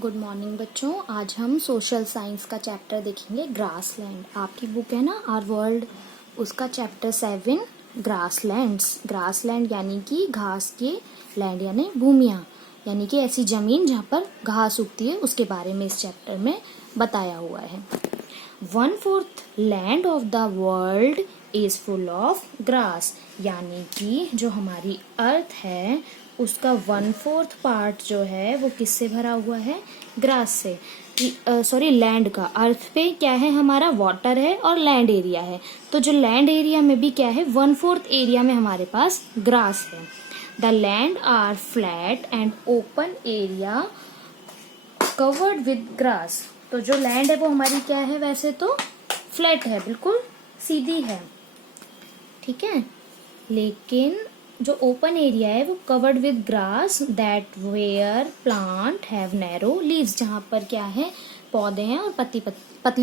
Good morning बच्चों। आज हम सोशल साइंस का चैप्टर देखेंगे ग्रासलैंड। आपकी बुक है ना आवर वर्ल्ड, उसका चैप्टर 7 ग्रासलैंड्स। ग्रासलैंड यानी कि घास के, लैंड यानी भूमियाँ, यानी कि ऐसी जमीन जहाँ पर घास उगती है, उसके बारे में इस चैप्टर में बताया हुआ है। 1/4 land of the world is full of grass, यानी कि जो हमारी अर्थ है उसका 1/4 पार्ट जो है वो किससे भरा हुआ है? ग्रास से। सॉरी, लैंड का। अर्थ पे क्या है हमारा? वाटर है और लैंड एरिया है। तो जो लैंड एरिया में भी क्या है? 1/4 एरिया में हमारे पास ग्रास है। The land are flat and open area covered with grass. तो जो लैंड है वो हमारी क्या है? वैसे तो फ्लैट है, बिल्कुल सीधी है, ठीक है, लेकिन जो ओपन एरिया है वो covered with grass that where plant have narrow leaves, जहाँ पर क्या है? पौधे हैं और पतली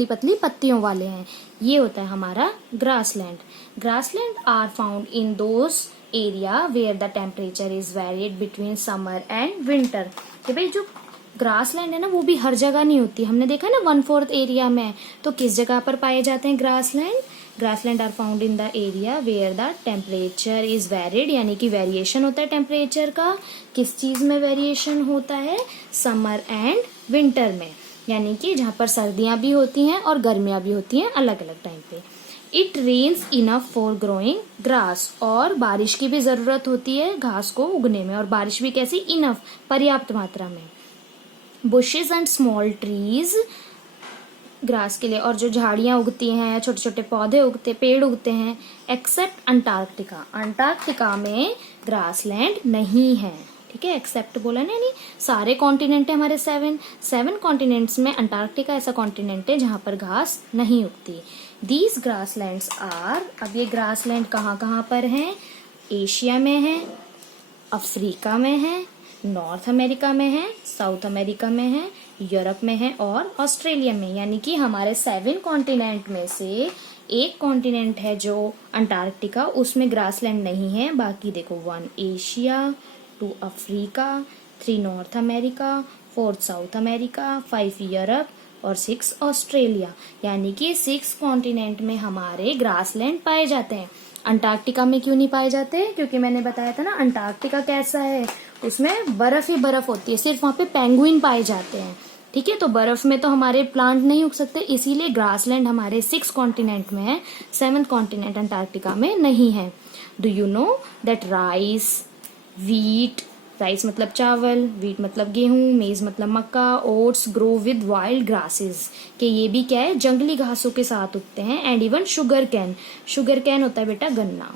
पतली पत्तियों वाले हैं। ये होता है हमारा grassland. Grassland are found in those area where the temperature is varied between summer and winter. कि भाई जो ग्रासलैंड है ना वो भी हर जगह नहीं होती। हमने देखा ना 1/4 एरिया में, तो किस जगह पर पाए जाते हैं grassland? Grassland are found in the area where the temperature is varied, यानी कि वेरिएशन होता है टेम्परेचर का। किस चीज में वेरिएशन होता है? समर एंड विंटर में, यानी कि जहाँ पर सर्दियां भी होती हैं और गर्मियां भी होती हैं अलग अलग टाइम पे। It rains enough for growing grass, और बारिश की भी जरूरत होती है घास को उगने में, और बारिश भी कैसी? इनफ, पर्याप्त मात्रा में। Bushes and small trees grass के लिए, और जो झाड़ियां उगती हैं, छोटे छोटे पौधे उगते, पेड़ उगते हैं, एक्सेप्ट अंटार्कटिका। अंटार्कटिका में ग्रासलैंड नहीं है, ठीक है। एक्सेप्ट बोला ना, यानी सारे कॉन्टिनेंट है हमारे 7 कॉन्टिनेंट्स में अंटार्कटिका ऐसा कॉन्टिनेंट है जहां पर घास नहीं उगती। दीज ग्रासलैंड्स आर, अब ये ग्रासलैंड कहाँ पर हैं? एशिया में है, अफ्रीका में है, नॉर्थ अमेरिका में है, साउथ अमेरिका में है, यूरोप में है और ऑस्ट्रेलिया में। यानी कि हमारे 7 कॉन्टिनेंट में से एक कॉन्टिनेंट है जो अंटार्कटिका, उसमें ग्रासलैंड नहीं है। बाकी देखो 1 Asia, 2 Africa, 3 north America, 4 south America, 5 Europe और 6 ऑस्ट्रेलिया। यानी कि 6 कॉन्टिनेंट में हमारे ग्रासलैंड पाए जाते हैं। अंटार्कटिका में क्यों नहीं पाए जाते? क्योंकि मैंने बताया था ना अंटार्कटिका कैसा है, उसमें बर्फ ही बर्फ होती है, सिर्फ वहां पे पेंगुइन पाए जाते हैं, ठीक है। तो बर्फ में तो हमारे प्लांट नहीं उग सकते, इसीलिए ग्रासलैंड हमारे 6 कॉन्टिनेंट में है, 7th कॉन्टिनेंट अंटार्कटिका में नहीं है। Do you know that rice, wheat, rice मतलब चावल, वीट मतलब गेहूं, मेज मतलब मक्का, oats grow with wild grasses, कि ये भी क्या है? जंगली घासों के साथ उगते हैं। And even sugar cane, sugar cane होता है बेटा गन्ना,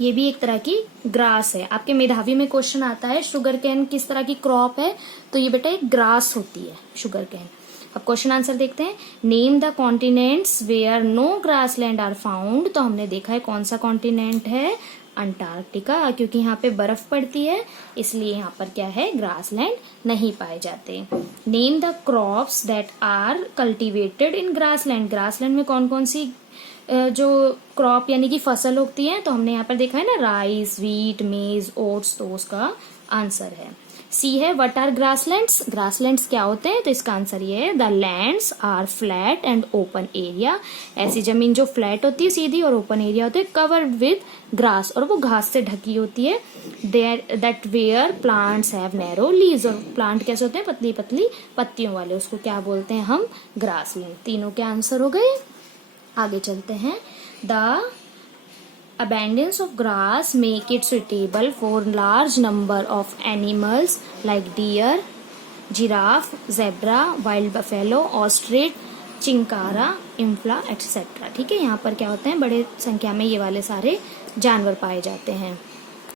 ये भी एक तरह की ग्रास है। आपके मेधावी में क्वेश्चन आता है शुगर कैन किस तरह की क्रॉप है, तो ये बेटा एक ग्रास होती है शुगर कैन। अब क्वेश्चन आंसर देखते हैं। Name the continents where no grassland are found. तो हमने देखा है कौन सा कॉन्टिनेंट है? अंटार्कटिका, क्योंकि यहाँ पे बर्फ पड़ती है, इसलिए यहाँ पर क्या है? ग्रासलैंड नहीं पाए जाते। Name the crops that are cultivated in grassland. Grassland में कौन कौन सी जो क्रॉप यानी कि फसल उगती है? तो हमने यहाँ पर देखा है ना राइस, वीट, मेज, ओट्स, तो उसका आंसर है सी है। What are grasslands? ग्रासलैंड्स क्या होते हैं? तो इसका आंसर ये है, the lands are flat and open area. ऐसी जमीन जो फ्लैट होती है, सीधी, और ओपन एरिया होते हैं कवर्ड विद ग्रास, और वो घास से ढकी होती है। That where plants have narrow leaves, और प्लांट कैसे होते हैं? पतली पतली पत्तियों वाले, उसको क्या बोलते हैं हम? ग्रासलैंड। तीनों के आंसर हो गए। आगे चलते हैं। The abundance of grass make it suitable for large number of animals like deer, giraffe, zebra, wild buffalo, ostrich, chinkara, impala etc. ठीक है, यहाँ पर क्या होते हैं? बड़े संख्या में ये वाले सारे जानवर पाए जाते हैं।